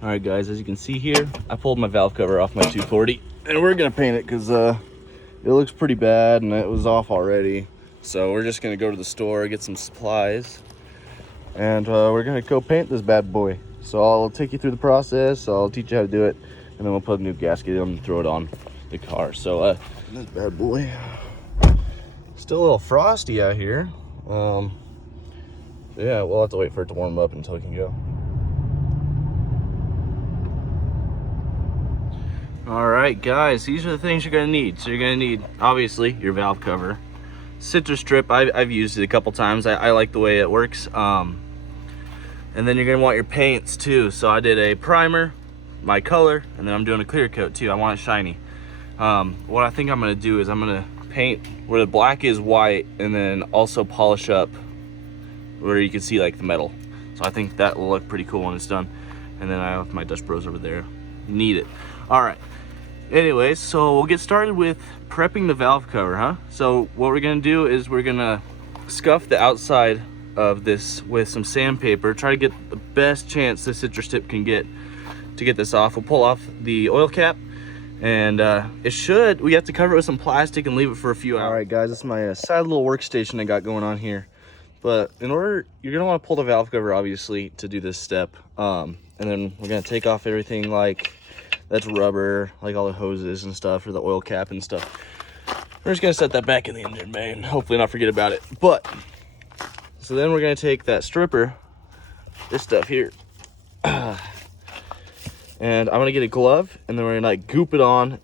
All right, guys, as you can see here, I pulled my valve cover off my 240, and we're gonna paint it because it looks pretty bad and it was off already. So we're just gonna go to the store, get some supplies, and we're gonna go paint this bad boy. So I'll take you through the process. I'll teach you how to do it, and then we'll put a new gasket in and throw it on the car. So this bad boy, still a little frosty out here. So yeah, we'll have to wait for it to warm up until we can go. All right, guys, these are the things you're gonna need. So you're gonna need, obviously, your valve cover, citrus strip. I've used it a couple times. I like the way it works. And then you're gonna want your paints too. So I did a primer, my color, and then I'm doing a clear coat too. I want it shiny. What I think I'm gonna do is I'm gonna paint where the black is white, and then also polish up where you can see like the metal. So I think that will look pretty cool when it's done. And then I have my Dutch Bros over there. Need it. All right. Anyways, so we'll get started with prepping the valve cover, huh? So what we're gonna do is we're gonna scuff the outside of this with some sandpaper, try to get the best chance the citrus tip can get to get this off. We'll pull off the oil cap, and we have to cover it with some plastic and leave it for a few hours. All right, guys, this is my side little workstation I got going on here. But you're gonna wanna pull the valve cover, obviously, to do this step. And then we're gonna take off everything like that's rubber, like all the hoses and stuff, or the oil cap and stuff. We're just gonna set that back in the engine bay and hopefully not forget about it. But, so then we're gonna take that stripper, this stuff here, and I'm gonna get a glove, and then we're gonna like goop it on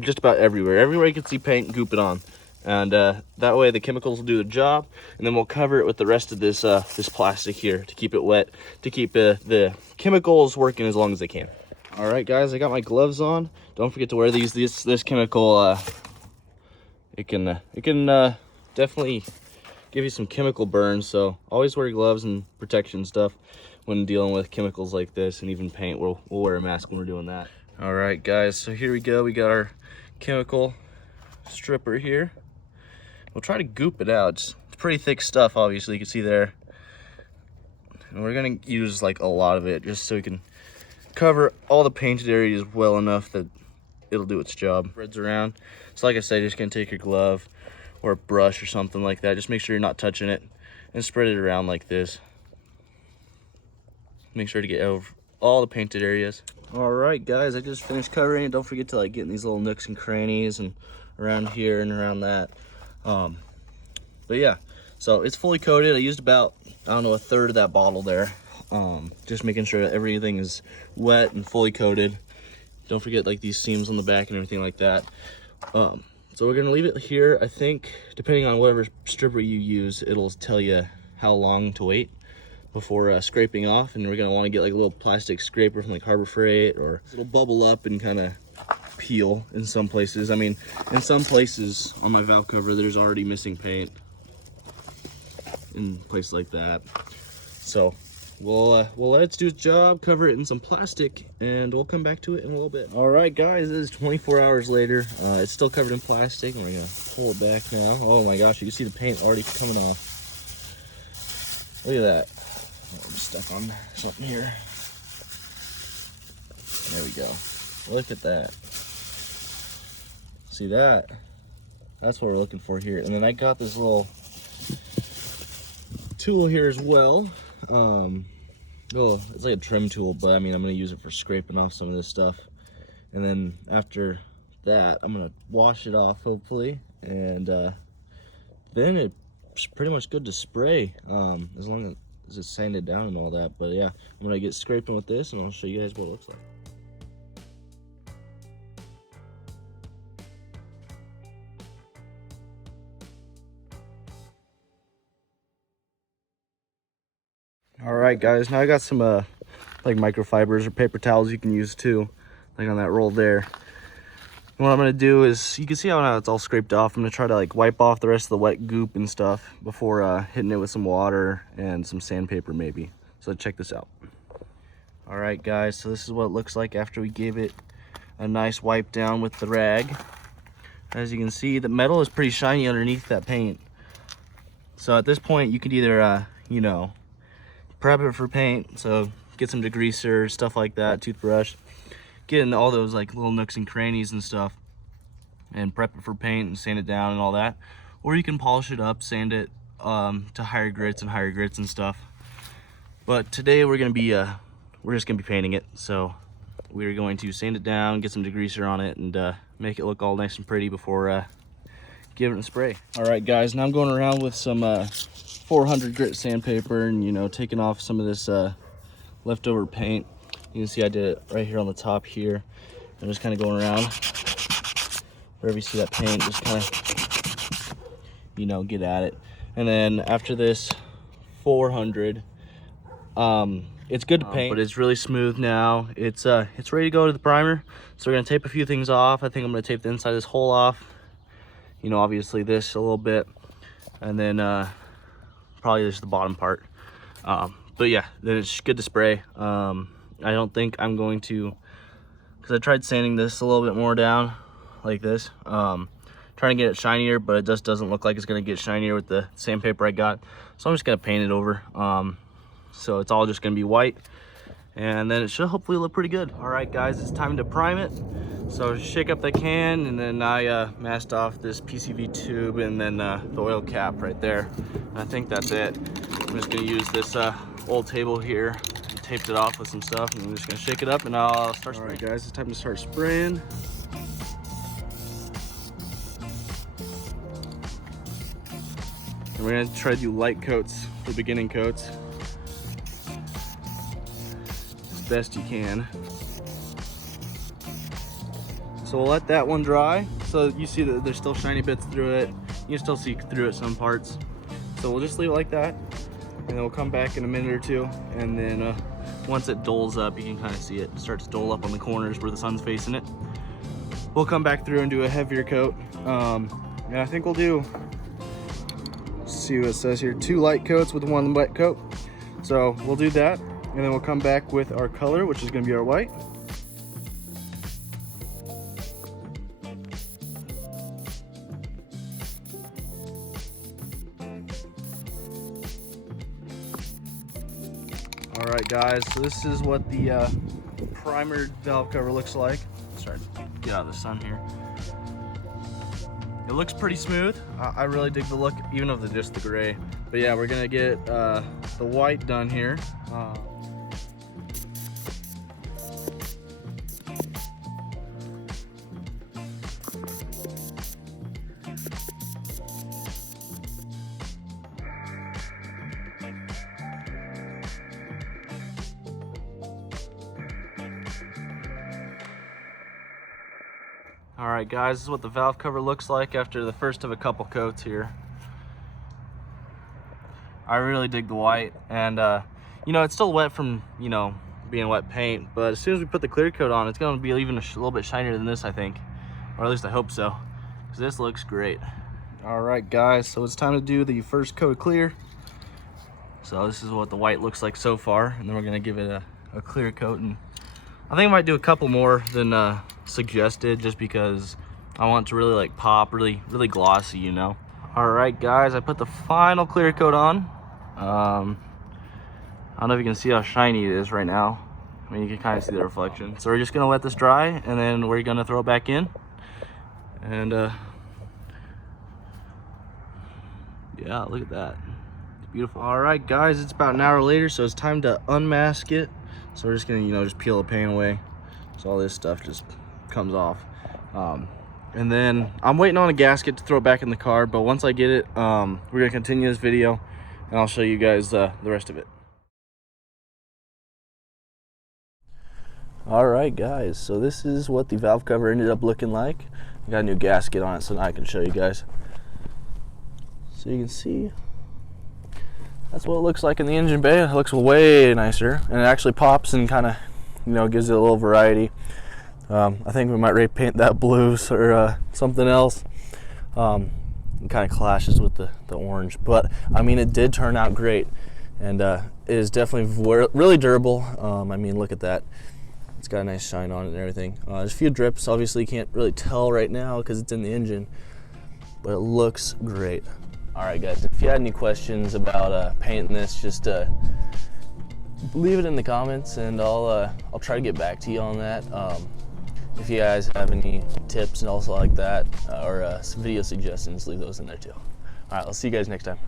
just about everywhere. Everywhere you can see paint, goop it on. And that way the chemicals will do the job, and then we'll cover it with the rest of this this plastic here to keep it wet, to keep the chemicals working as long as they can. All right, guys, I got my gloves on. Don't forget to wear these. This chemical, it can definitely give you some chemical burns. So always wear gloves and protection stuff when dealing with chemicals like this, and even paint. We'll wear a mask when we're doing that. All right, guys, so here we go. We got our chemical stripper here. We'll try to goop it out. It's pretty thick stuff, obviously, you can see there. And we're gonna use like a lot of it just so we can cover all the painted areas well enough that it'll do its job. Spreads around. So like I said, you're just gonna take your glove or a brush or something like that. Just make sure you're not touching it, and spread it around like this. Make sure to get over all the painted areas. All right, guys, I just finished covering it. Don't forget to like get in these little nooks and crannies and around here and around that. But yeah, so it's fully coated. I used about, I don't know, a third of that bottle there. Just making sure that everything is wet and fully coated. Don't forget like these seams on the back and everything like that. So we're gonna leave it here. I think depending on whatever stripper you use, it'll tell you how long to wait before scraping off. And we're gonna want to get like a little plastic scraper from like Harbor Freight, or it'll bubble up and kind of peel in some places. I mean, in some places on my valve cover, there's already missing paint in places like that. So we'll let it do its job, cover it in some plastic, and we'll come back to it in a little bit. All right, guys, it is 24 hours later. It's still covered in plastic, and we're gonna pull it back now. Oh my gosh, you can see the paint already coming off. Look at that. I'm stuck on something here. There we go. Look at that. See that? That's what we're looking for here. And then I got this little tool here as well. Oh, it's like a trim tool, but I mean, I'm gonna use it for scraping off some of this stuff. And then after that, I'm gonna wash it off, hopefully, and then it's pretty much good to spray, as long as it's sanded down and all that. But yeah, I'm gonna get scraping with this, and I'll show you guys what it looks like. All right, guys, now I got some like microfibers or paper towels you can use too, like on that roll there. And what I'm gonna do is, you can see how now it's all scraped off. I'm gonna try to like wipe off the rest of the wet goop and stuff before hitting it with some water and some sandpaper maybe. So check this out. All right, guys, so this is what it looks like after we gave it a nice wipe down with the rag. As you can see, the metal is pretty shiny underneath that paint. So at this point, you could either, you know, prep it for paint, so get some degreaser, stuff like that, toothbrush, get in all those like little nooks and crannies and stuff, and prep it for paint and sand it down and all that. Or you can polish it up, sand it to higher grits and stuff. But today we're just gonna be painting it. So we're going to sand it down, get some degreaser on it, and make it look all nice and pretty before giving it a spray. All right, guys, now I'm going around with some 400 grit sandpaper and, you know, taking off some of this leftover paint. You can see I did it right here on the top here. I'm just kind of going around. Wherever you see that paint, just kind of, you know, get at it. And then after this 400, it's good to paint, but it's really smooth now. It's ready to go to the primer. So we're gonna tape a few things off. I think I'm gonna tape the inside of this hole off. You know, obviously this a little bit, and then probably just the bottom part. But yeah, then it's good to spray. I don't think I'm going to, because I tried sanding this a little bit more down, like this. Trying to get it shinier, but it just doesn't look like it's gonna get shinier with the sandpaper I got. So I'm just gonna paint it over. So it's all just gonna be white, and then it should hopefully look pretty good. All right, guys, it's time to prime it. So shake up the can, and then I masked off this PCV tube and then the oil cap right there. And I think that's it. I'm just gonna use this old table here, taped it off with some stuff, and I'm just gonna shake it up and I'll start spraying. All right, guys, it's time to start spraying. And we're gonna try to do light coats for beginning coats. Best you can. So we'll let that one dry. So you see that there's still shiny bits through it. You can still see through it some parts. So we'll just leave it like that, and then we'll come back in a minute or two, and then once it dulls up, you can kind of see it starts to dull up on the corners where the sun's facing it. We'll come back through and do a heavier coat, and I think we'll do, let's see what it says here, 2 light coats with 1 wet coat. So we'll do that, and then we'll come back with our color, which is going to be our white. All right, guys, so this is what the primered valve cover looks like. Sorry, get out of the sun here. It looks pretty smooth. I really dig the look, even of just the gray. But yeah, we're gonna get the white done here. All right, guys, this is what the valve cover looks like after the first of a couple coats here. I really dig the white, and you know, it's still wet from, you know, being wet paint, but as soon as we put the clear coat on, it's gonna be even a little bit shinier than this, I think, or at least I hope so, because this looks great. All right, guys, so it's time to do the first coat of clear. So this is what the white looks like so far, and then we're gonna give it a clear coat, and I think I might do a couple more than suggested, just because I want it to really like pop, really glossy, you know. All right, guys, I put the final clear coat on. I don't know if you can see how shiny it is right now. I mean, you can kind of see the reflection. So we're just gonna let this dry, and then we're gonna throw it back in, and yeah, look at that, it's beautiful. All right, guys, it's about an hour later, so it's time to unmask it. So we're just gonna, you know, just peel the paint away, so all this stuff just comes off. And then I'm waiting on a gasket to throw it back in the car, but once I get it, we're gonna continue this video, and I'll show you guys the rest of it. All right, guys, so this is what the valve cover ended up looking like. I got a new gasket on it, so now I can show you guys. So you can see that's what it looks like in the engine bay. It looks way nicer, and it actually pops and kind of, you know, gives it a little variety. I think we might repaint that blue or something else. It kind of clashes with the orange, but I mean, it did turn out great, and it is definitely really durable. I mean, look at that. It's got a nice shine on it and everything. There's a few drips. Obviously, you can't really tell right now because it's in the engine, but it looks great. All right, guys, if you had any questions about painting this, just leave it in the comments, and I'll try to get back to you on that. If you guys have any tips and also like that, or some video suggestions, leave those in there too. All right, I'll see you guys next time.